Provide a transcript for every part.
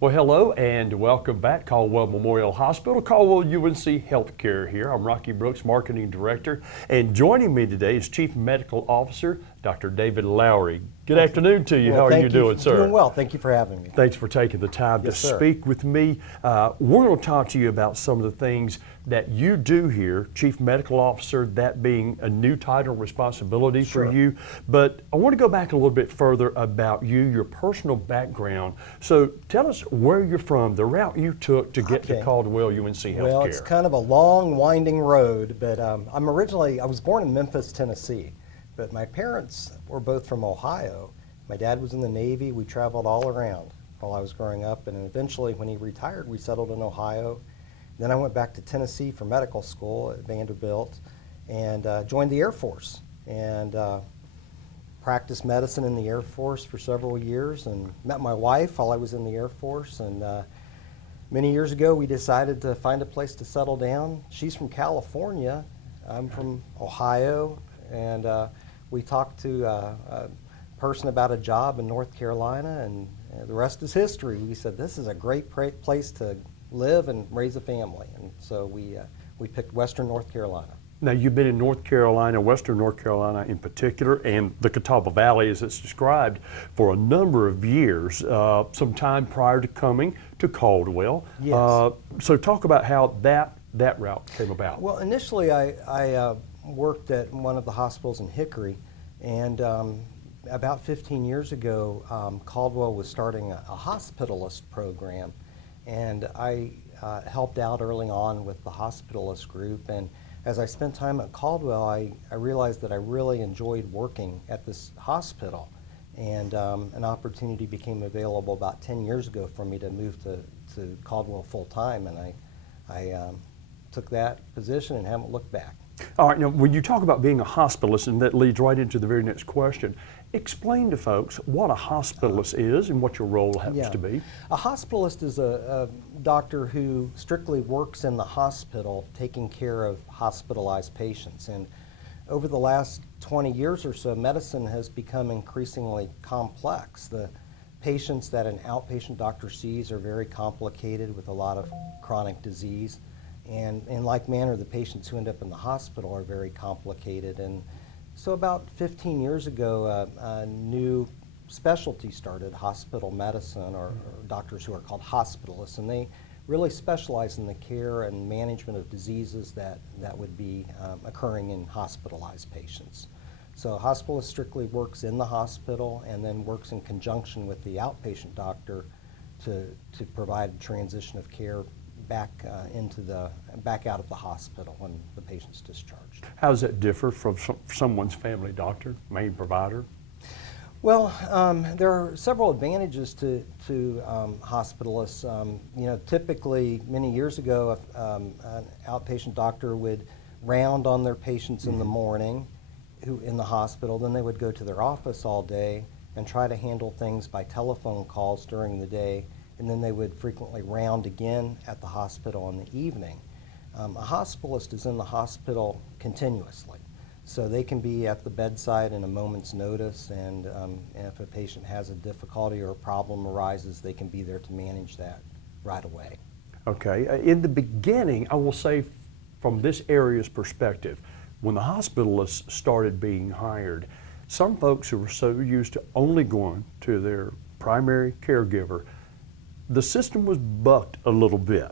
Well, hello and welcome back. Caldwell Memorial Hospital, Caldwell UNC Health Care here. I'm Rocky Brooks, Marketing Director, and joining me today is Chief Medical Officer, Dr. David Lowry. Good afternoon to you. Well, how are you doing, sir? Doing well. Thank you for having me. Thanks for taking the time to speak with me. We're going to talk to you about some of the things that you do here, Chief Medical Officer, that being a new title responsibility for you. But I want to go back a little bit further about you, your personal background. So tell us where you're from, the route you took to get to Caldwell UNC Health Care. Well, it's kind of a long, winding road, but I was born in Memphis, Tennessee, but my parents were both from Ohio. My dad was in the Navy. We traveled all around while I was growing up, and eventually when he retired, we settled in Ohio. Then I went back to Tennessee for medical school at Vanderbilt and joined the Air Force and practiced medicine in the Air Force for several years and met my wife while I was in the Air Force. And many years ago, we decided to find a place to settle down. She's from California. I'm from Ohio. And we talked to a person about a job in North Carolina, and the rest is history. We said, this is a great place to live and raise a family. And so we picked Western North Carolina. Now, you've been in North Carolina, Western North Carolina in particular, and the Catawba Valley as it's described, for a number of years, some time prior to coming to Caldwell. Yes. So talk about how that route came about. Well, initially I worked at one of the hospitals in Hickory, and about 15 years ago, Caldwell was starting a hospitalist program, and I helped out early on with the hospitalist group. And as I spent time at Caldwell, I realized that I really enjoyed working at this hospital, and an opportunity became available about 10 years ago for me to move to Caldwell full-time, and I took that position and haven't looked back. All right, now when you talk about being a hospitalist, and that leads right into the very next question, explain to folks what a hospitalist is and what your role happens to be. A hospitalist is a doctor who strictly works in the hospital taking care of hospitalized patients. And over the last 20 years or so, medicine has become increasingly complex. The patients that an outpatient doctor sees are very complicated with a lot of chronic disease. And in like manner, the patients who end up in the hospital are very complicated. And so about 15 years ago, a new specialty started, hospital medicine, or doctors who are called hospitalists. And they really specialize in the care and management of diseases that would be occurring in hospitalized patients. So a hospitalist strictly works in the hospital and then works in conjunction with the outpatient doctor to provide a transition of care back out of the hospital when the patient's discharged. How does that differ from someone's family doctor, main provider? Well, there are several advantages to hospitalists. Typically, many years ago, an outpatient doctor would round on their patients in the morning in the hospital. Then they would go to their office all day and try to handle things by telephone calls during the day. And then they would frequently round again at the hospital in the evening. A hospitalist is in the hospital continuously. So they can be at the bedside in a moment's notice, and if a patient has a difficulty or a problem arises, they can be there to manage that right away. Okay. In the beginning, I will say from this area's perspective, when the hospitalists started being hired, some folks who were so used to only going to their primary caregiver, the system was bucked a little bit.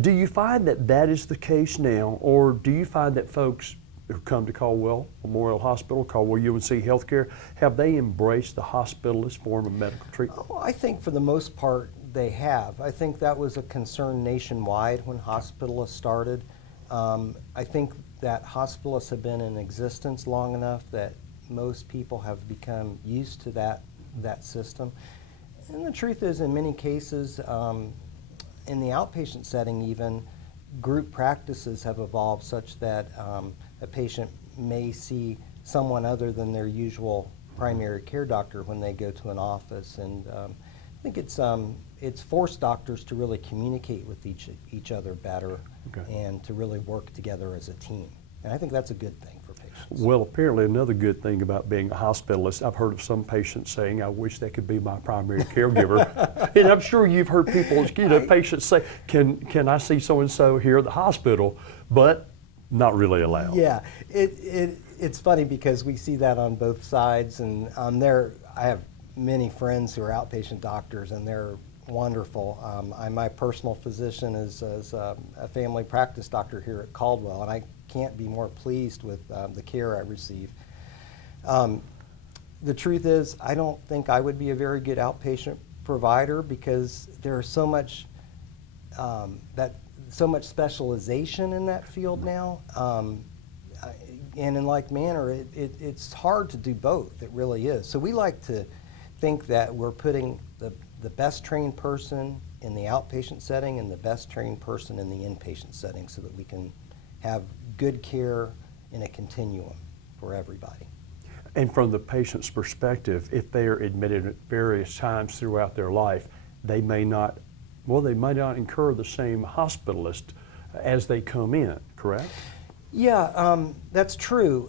Do you find that is the case now, or do you find that folks who come to Caldwell Memorial Hospital, Caldwell UNC Health Care, have they embraced the hospitalist form of medical treatment? Well, I think for the most part they have. I think that was a concern nationwide when hospitalists started. I think that hospitalists have been in existence long enough that most people have become used to that system. And the truth is, in many cases, in the outpatient setting even, group practices have evolved such that a patient may see someone other than their usual primary care doctor when they go to an office. And I think it's forced doctors to really communicate with each other better and to really work together as a team. And I think that's a good thing for patients. patients. Well, apparently another good thing about being a hospitalist, I've heard of some patients saying, I wish they could be my primary caregiver. And I'm sure you've heard people, patients say, can I see so-and-so here at the hospital, but not really allowed. Yeah, it's funny because we see that on both sides, and I have many friends who are outpatient doctors, and they're wonderful. My personal physician is a family practice doctor here at Caldwell, and I can't be more pleased with the care I receive. The truth is, I don't think I would be a very good outpatient provider because there's so much specialization in that field now. And in like manner, it's hard to do both. It really is. So we like to think that we're putting the best trained person in the outpatient setting and the best trained person in the inpatient setting so that we can have good care in a continuum for everybody. And from the patient's perspective, if they are admitted at various times throughout their life, they may not incur the same hospitalist as they come in, correct? Yeah, that's true.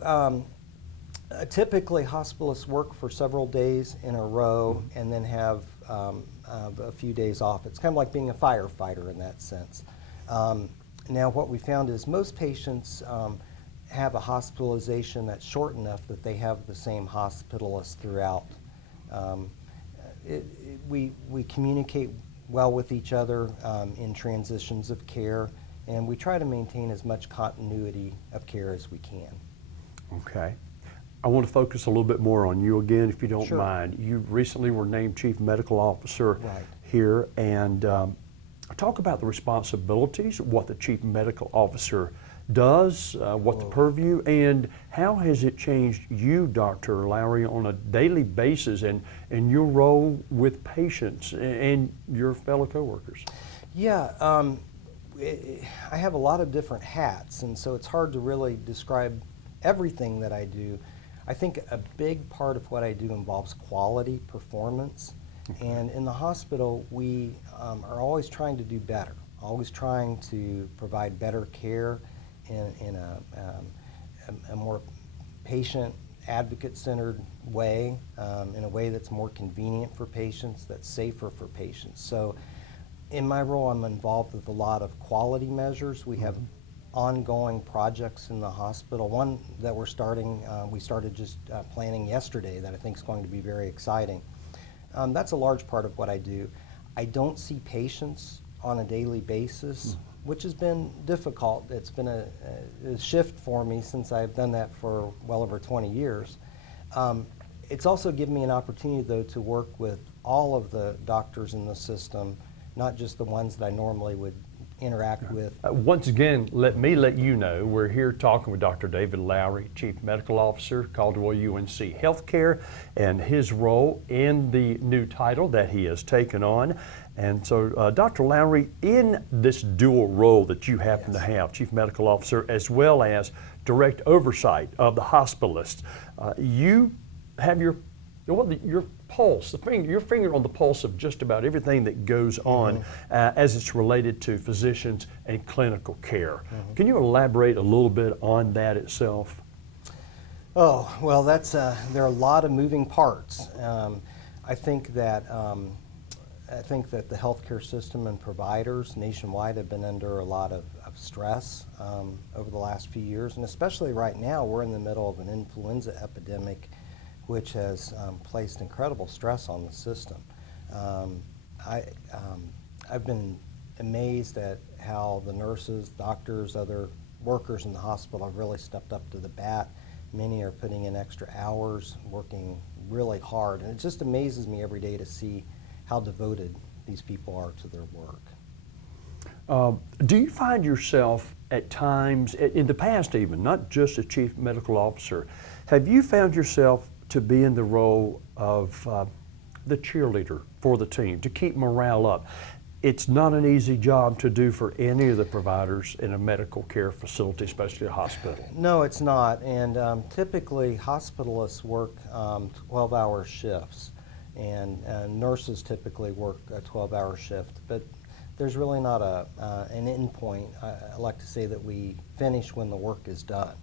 Typically, hospitalists work for several days in a row and then have a few days off. It's kind of like being a firefighter in that sense. Now, what we found is most patients have a hospitalization that's short enough that they have the same hospitalist throughout. We communicate well with each other in transitions of care, and we try to maintain as much continuity of care as we can. Okay. I want to focus a little bit more on you again, if you don't Sure. mind. You recently were named Chief Medical Officer Right. here, and talk about the responsibilities, what the Chief Medical Officer does, what the purview, and how has it changed you, Dr. Lowry, on a daily basis and your role with patients and your fellow coworkers? Yeah, I have a lot of different hats, and so it's hard to really describe everything that I do. I think a big part of what I do involves quality performance, and in the hospital we are always trying to do better, always trying to provide better care in a more patient advocate-centered way, in a way that's more convenient for patients, that's safer for patients. So in my role, I'm involved with a lot of quality measures. We have ongoing projects in the hospital. One that we started just planning yesterday that I think is going to be very exciting. That's a large part of what I do. I don't see patients on a daily basis, which has been difficult. It's been a shift for me since I've done that for well over 20 years. It's also given me an opportunity, though, to work with all of the doctors in the system, not just the ones that I normally would interact with. Once again, let me let you know, we're here talking with Dr. David Lowry, Chief Medical Officer, Caldwell UNC Health Care, and his role in the new title that he has taken on. And so, Dr. Lowry, in this dual role that you happen to have, Chief Medical Officer as well as direct oversight of the hospitalists, you have your pulse, your finger on the pulse of just about everything that goes on as it's related to physicians and clinical care. Can you elaborate a little bit on that itself? Oh, well, there are a lot of moving parts. I think that the healthcare system and providers nationwide have been under a lot of stress over the last few years, and especially right now, we're in the middle of an influenza epidemic, which has placed incredible stress on the system. I've been amazed at how the nurses, doctors, other workers in the hospital have really stepped up to the bat. Many are putting in extra hours, working really hard, and it just amazes me every day to see how devoted these people are to their work. Do you find yourself at times, in the past even, not just as Chief Medical Officer, have you found yourself to be in the role of the cheerleader for the team, to keep morale up? It's not an easy job to do for any of the providers in a medical care facility, especially a hospital. No, it's not, and typically hospitalists work 12-hour shifts, and nurses typically work a 12-hour shift, but there's really not an end point. I like to say that we finish when the work is done.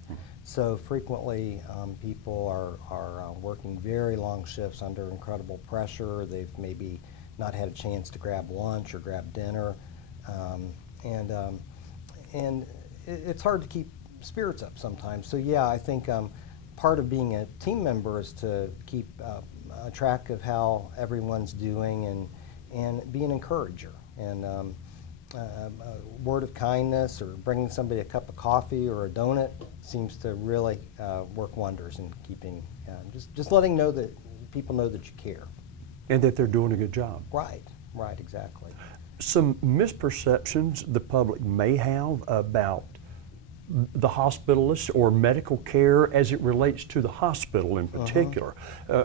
So frequently people are working very long shifts under incredible pressure. They've maybe not had a chance to grab lunch or grab dinner. And it's hard to keep spirits up sometimes. So yeah, I think part of being a team member is to keep track of how everyone's doing and be an encourager. And a word of kindness or bringing somebody a cup of coffee or a donut seems to really work wonders in keeping, just letting know that people know that you care. And that they're doing a good job. Right, right, exactly. Some misperceptions the public may have about the hospitalist or medical care as it relates to the hospital in particular.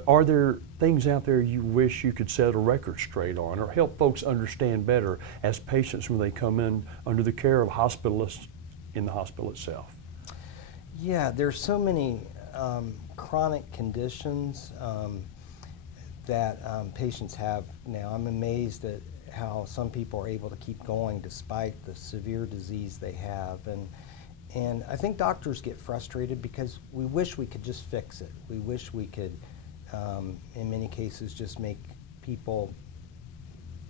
Are there things out there you wish you could set a record straight on or help folks understand better as patients when they come in under the care of hospitalists in the hospital itself? Yeah, there's so many chronic conditions that patients have now. I'm amazed at how some people are able to keep going despite the severe disease they have. And I think doctors get frustrated because we wish we could just fix it. We wish we could, in many cases, just make people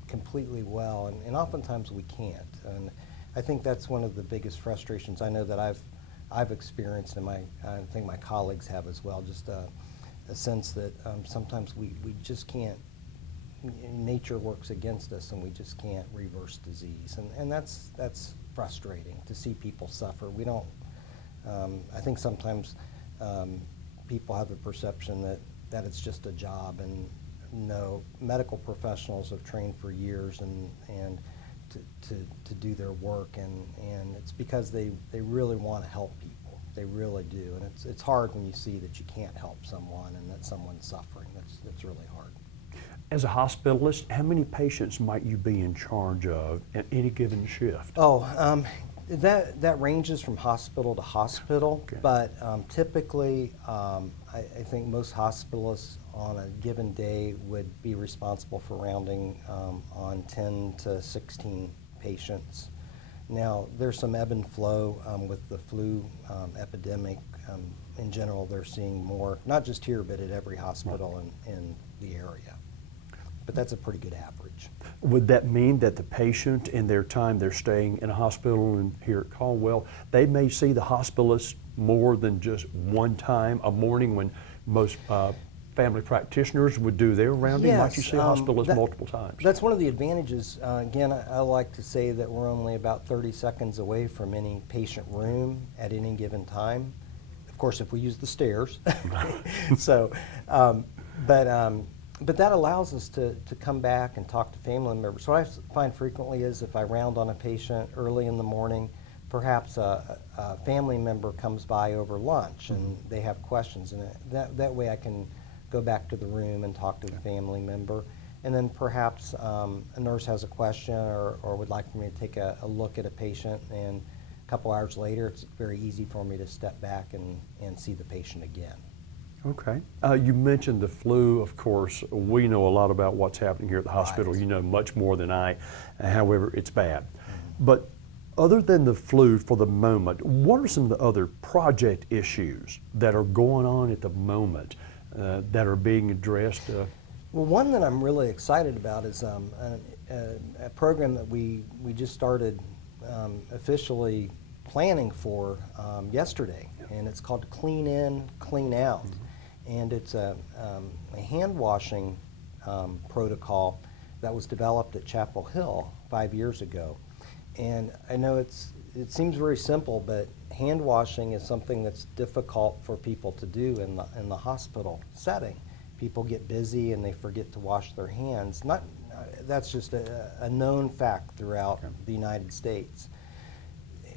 completely well, and oftentimes we can't. And I think that's one of the biggest frustrations I know that I've experienced, and I think my colleagues have as well. Just a sense that sometimes we just can't. Nature works against us, and we just can't reverse disease, and that's frustrating to see people suffer. We don't. I think sometimes people have a perception that it's just a job, and no, medical professionals have trained for years and to do their work, and it's because they really want to help people. They really do, and it's hard when you see that you can't help someone and that someone's suffering. That's really hard. As a hospitalist, how many patients might you be in charge of at any given shift? Oh, that ranges from hospital to hospital, Okay. but typically I think most hospitalists on a given day would be responsible for rounding on 10 to 16 patients. Now, there's some ebb and flow with the flu epidemic. In general, they're seeing more, not just here, but at every hospital in the area. But that's a pretty good average. Would that mean that the patient in their time they're staying in a hospital and here at Caldwell, they may see the hospitalist more than just one time a morning when most family practitioners would do their rounding? Yes, Might you see a hospitalist multiple times? That's one of the advantages. Again, I like to say that we're only about 30 seconds away from any patient room at any given time. Of course, if we use the stairs. So, but that allows us to come back and talk to family members. So what I find frequently is if I round on a patient early in the morning, perhaps a family member comes by over lunch and they have questions, and that way I can go back to the room and talk to the family member. And then perhaps a nurse has a question or would like for me to take a look at a patient, and a couple hours later it's very easy for me to step back and see the patient again. Okay. You mentioned the flu, of course. We know a lot about what's happening here at the hospital. Right. You know much more than I. However, it's bad. But other than the flu for the moment, what are some of the other project issues that are going on at the moment that are being addressed? Well, one that I'm really excited about is a program that we just started officially planning for yesterday, and it's called Clean In, Clean Out. And it's a hand washing protocol that was developed at Chapel Hill 5 years ago. And I know it seems very simple, but hand washing is something that's difficult for people to do in the hospital setting. People get busy and they forget to wash their hands. That's just a known fact throughout the United States.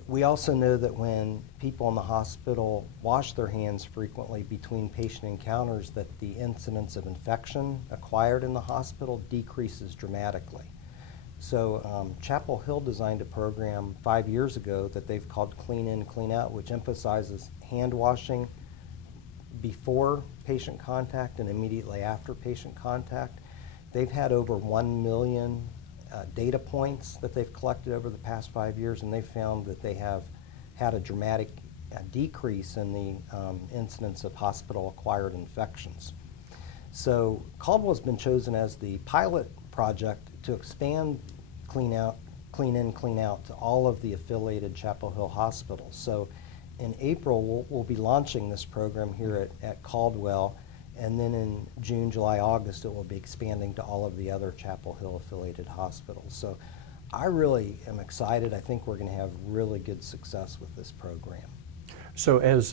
We also know that when people in the hospital wash their hands frequently between patient encounters, that the incidence of infection acquired in the hospital decreases dramatically. So Chapel Hill designed a program 5 years ago that they've called Clean In, Clean Out, which emphasizes hand washing before patient contact and immediately after patient contact. They've had over 1 million data points that they've collected over the past 5 years, and they've found that they have had a dramatic decrease in the incidence of hospital-acquired infections. So Caldwell has been chosen as the pilot project to expand Clean In, Clean Out to all of the affiliated Chapel Hill hospitals. So in April, we'll be launching this program here at Caldwell, and then in June, July, August, it will be expanding to all of the other Chapel Hill affiliated hospitals. So I really am excited. I think we're going to have really good success with this program. So as,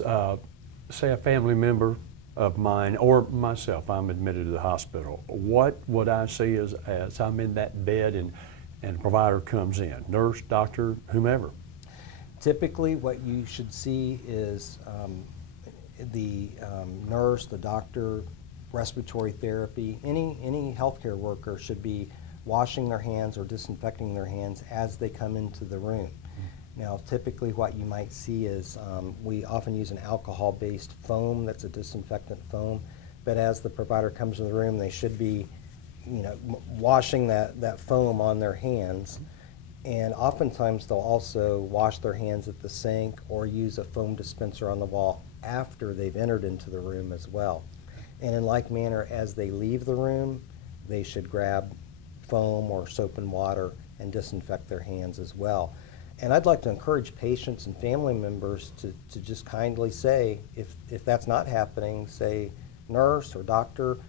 say, a family member of mine or myself, I'm admitted to the hospital, what would I see as I'm in that bed and a provider comes in, nurse, doctor, whomever? Typically, what you should see is the nurse, the doctor, respiratory therapy, any healthcare worker should be washing their hands or disinfecting their hands as they come into the room. Now, typically what you might see is we often use an alcohol-based foam that's a disinfectant foam, but as the provider comes in the room, they should be, washing that foam on their hands. And oftentimes they'll also wash their hands at the sink or use a foam dispenser on the wall after they've entered into the room as well. And in like manner, as they leave the room, they should grab foam or soap and water and disinfect their hands as well. And I'd like to encourage patients and family members to just kindly say, if that's not happening, say, nurse or doctor,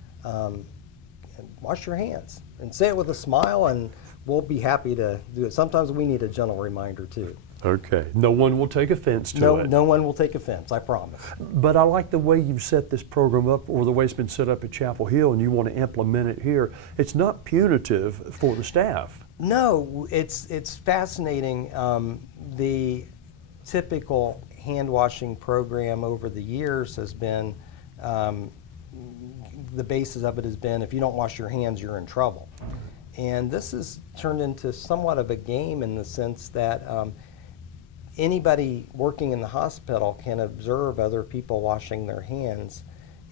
wash your hands. And say it with a smile, and we'll be happy to do it. Sometimes we need a gentle reminder, too. Okay. No one will take offense to it. No one will take offense, I promise. But I like the way you've set this program up, or the way it's been set up at Chapel Hill, and you want to implement it here. It's not punitive for the staff. No, it's fascinating. The typical hand washing program over the years has been, the basis of it has been, if you don't wash your hands, you're in trouble. And this has turned into somewhat of a game in the sense that anybody working in the hospital can observe other people washing their hands,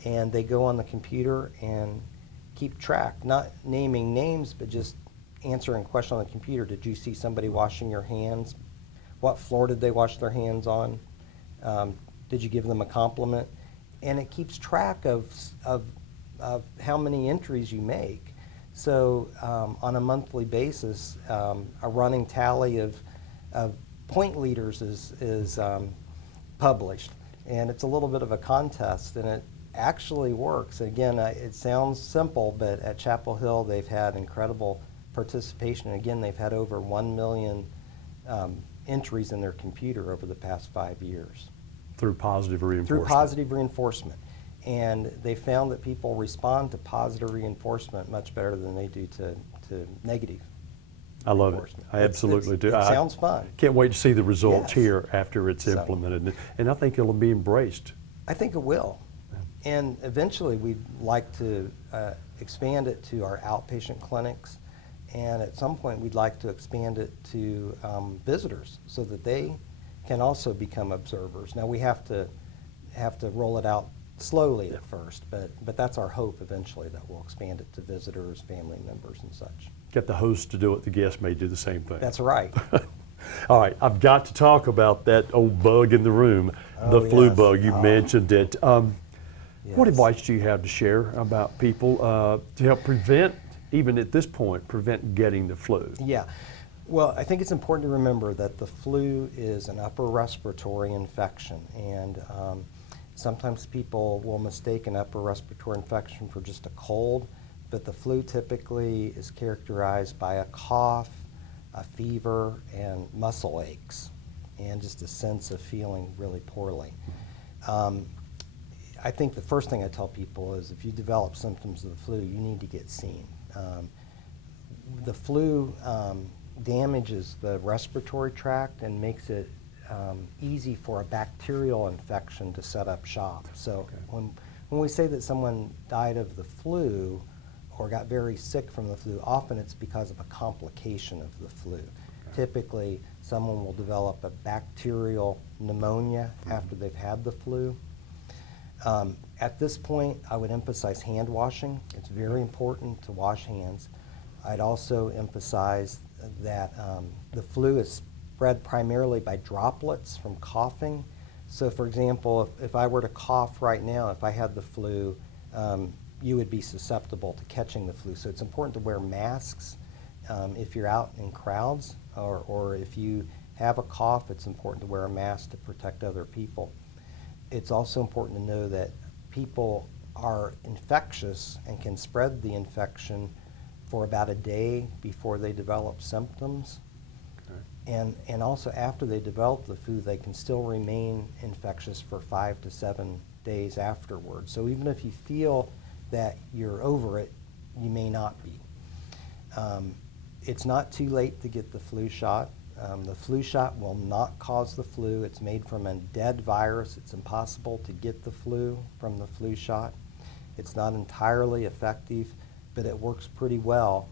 and they go on the computer and keep track, not naming names, but just answering a question on the computer. Did you see somebody washing your hands? What floor did they wash their hands on? Did you give them a compliment? And it keeps track of how many entries you make. So on a monthly basis, a running tally of point leaders is published. And it's a little bit of a contest, and it actually works. Again, it sounds simple, but at Chapel Hill they've had incredible participation. And again, they've had over 1 million entries in their computer over the past 5 years. Through positive reinforcement. Through positive reinforcement. And they found that people respond to positive reinforcement much better than they do to negative. I love it. I absolutely do. It sounds fun. Can't wait to see the results Yes. here after it's implemented. And I think it'll be embraced. I think it will. And eventually we'd like to expand it to our outpatient clinics. And at some point we'd like to expand it to visitors so that they can also become observers. Now we have to roll it out slowly at first, but that's our hope eventually, that we'll expand it to visitors, family members, and such. Get the host to do it, the guest may do the same thing. That's right. All right, I've got to talk about that old bug in the room, the flu yes. bug. You mentioned it. What Yes. advice do you have to share about people to help prevent, even at this point, prevent getting the flu? Yeah. Well, I think it's important to remember that the flu is an upper respiratory infection, and sometimes people will mistake an upper respiratory infection for just a cold, but the flu typically is characterized by a cough, a fever, and muscle aches, and just a sense of feeling really poorly. I think the first thing I tell people is if you develop symptoms of the flu, you need to get seen. The flu damages the respiratory tract and makes it easy for a bacterial infection to set up shop. So when we say that someone died of the flu or got very sick from the flu, often it's because of a complication of the flu. Typically, someone will develop a bacterial pneumonia after they've had the flu. At this point, I would emphasize hand washing. It's very important to wash hands. I'd also emphasize that the flu is spread primarily by droplets from coughing. So for example, if I were to cough right now, if I had the flu, you would be susceptible to catching the flu. So it's important to wear masks if you're out in crowds, or if you have a cough, it's important to wear a mask to protect other people. It's also important to know that people are infectious and can spread the infection for about a day before they develop symptoms. Okay. And also after they develop the flu, they can still remain infectious for 5 to 7 days afterwards. So even if you feel that you're over it, you may not be. It's not too late to get the flu shot. The flu shot will not cause the flu. It's made from a dead virus. It's impossible to get the flu from the flu shot. It's not entirely effective, but it works pretty well.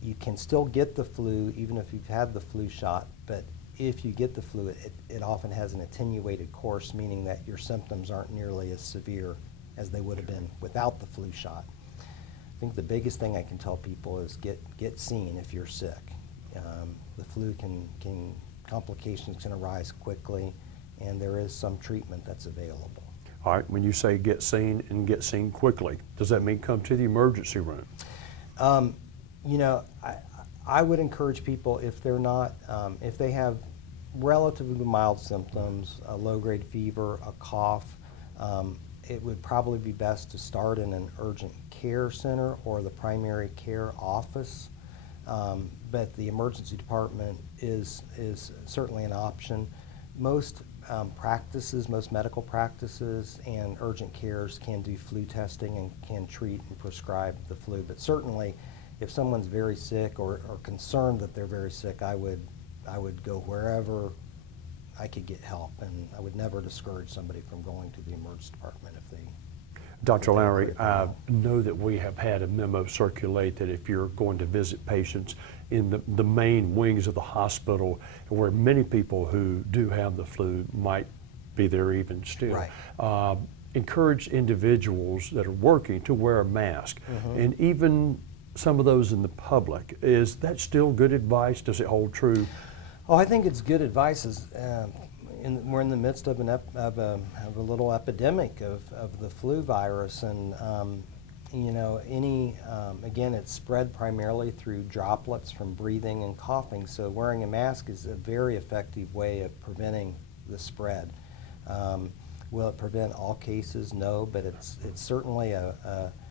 You can still get the flu even if you've had the flu shot, but if you get the flu, it often has an attenuated course, meaning that your symptoms aren't nearly as severe as they would have been without the flu shot. I think the biggest thing I can tell people is get seen if you're sick. The flu complications can arise quickly, and there is some treatment that's available. All right, when you say get seen and get seen quickly, does that mean come to the emergency room? You know, I would encourage people, if they're not, if they have relatively mild symptoms, a low-grade fever, a cough, it would probably be best to start in an urgent care center or the primary care office. But the emergency department is certainly an option. Most practices, most medical practices and urgent cares can do flu testing and can treat and prescribe the flu. But certainly, if someone's very sick or concerned that they're very sick, I would go wherever I could get help, and I would never discourage somebody from going to the emergency department if they. Dr. Lowry, I know that we have had a memo circulate that if you're going to visit patients in the main wings of the hospital, where many people who do have the flu might be there even still, right. Encourage individuals that are working to wear a mask, and even some of those in the public. Is that still good advice? Does it hold true? Oh, I think it's good advice. We're in the midst of a little epidemic of the flu virus, and you know, again, it's spread primarily through droplets from breathing and coughing. So wearing a mask is a very effective way of preventing the spread. Will it prevent all cases? No, but it's certainly a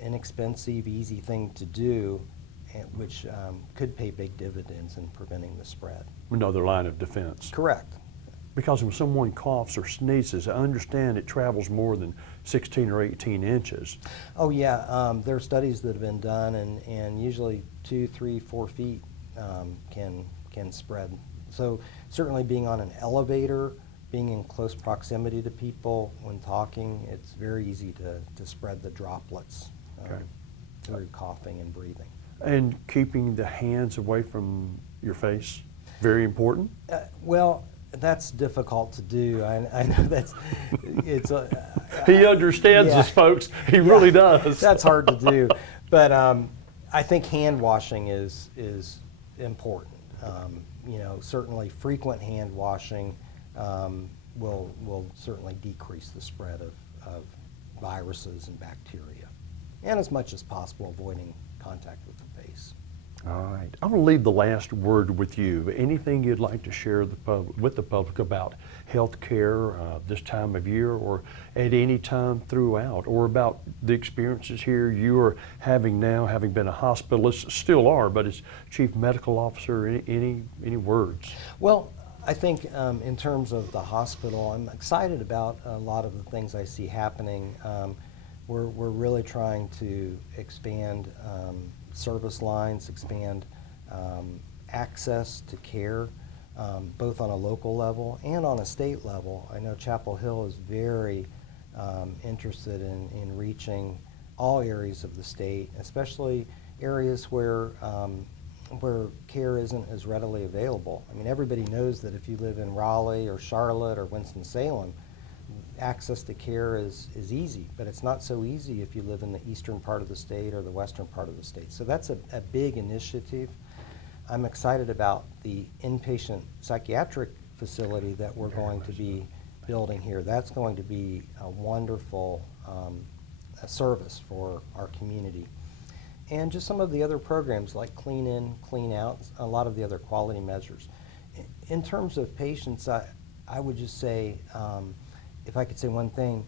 inexpensive, easy thing to do, which could pay big dividends in preventing the spread. Another line of defense. Correct. Because when someone coughs or sneezes, I understand it travels more than 16 or 18 inches. Oh yeah, there are studies that have been done, and usually 2, 3, 4 feet can spread. So certainly being on an elevator, being in close proximity to people when talking, it's very easy to spread the droplets through coughing and breathing. And keeping the hands away from your face, very important? Well, that's difficult to do. I know it's he understands us, folks. He really does. That's hard to do. But I think hand washing is important. You know, certainly frequent hand washing will certainly decrease the spread of viruses and bacteria. And as much as possible, avoiding contact with the face. All right. I'm going to leave the last word with you. Anything you'd like to share with the public about health care this time of year, or at any time throughout, or about the experiences here you are having now, having been a hospitalist, still are, but as chief medical officer, any words? Well, I think in terms of the hospital, I'm excited about a lot of the things I see happening. We're really trying to expand service lines, expand access to care, both on a local level and on a state level. I know Chapel Hill is very interested in reaching all areas of the state, especially areas where care isn't as readily available. I mean, everybody knows that if you live in Raleigh or Charlotte or Winston-Salem, access to care is easy, but it's not so easy if you live in the eastern part of the state or the western part of the state. So that's a big initiative. I'm excited about the inpatient psychiatric facility that we're going to be building here. That's going to be a wonderful service for our community. And just some of the other programs like Clean In, Clean Out, a lot of the other quality measures. In terms of patients, I would just say, if I could say one thing,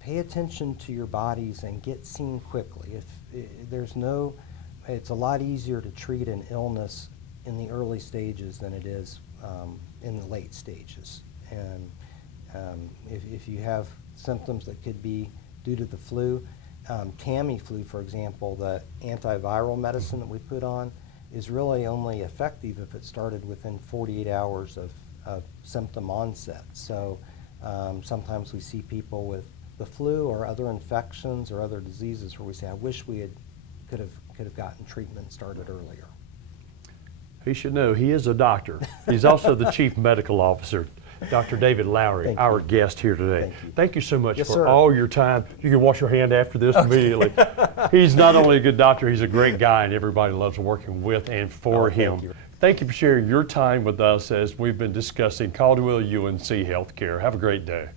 pay attention to your bodies and get seen quickly. It's a lot easier to treat an illness in the early stages than it is in the late stages. And if you have symptoms that could be due to the flu, Tamiflu, for example, the antiviral medicine that we put on, is really only effective if it started within 48 hours of symptom onset. So sometimes we see people with the flu or other infections or other diseases where we say, I wish we could have gotten treatment started earlier. He should know he is a doctor. He's also the Chief Medical Officer, Dr. David Lowry, our guest here today. Thank you so much for all your time. You can wash your hand after this immediately. He's not only a good doctor, he's a great guy, and everybody loves working with and for him. Thank you for sharing your time with us as we've been discussing Caldwell UNC Health Care. Have a great day.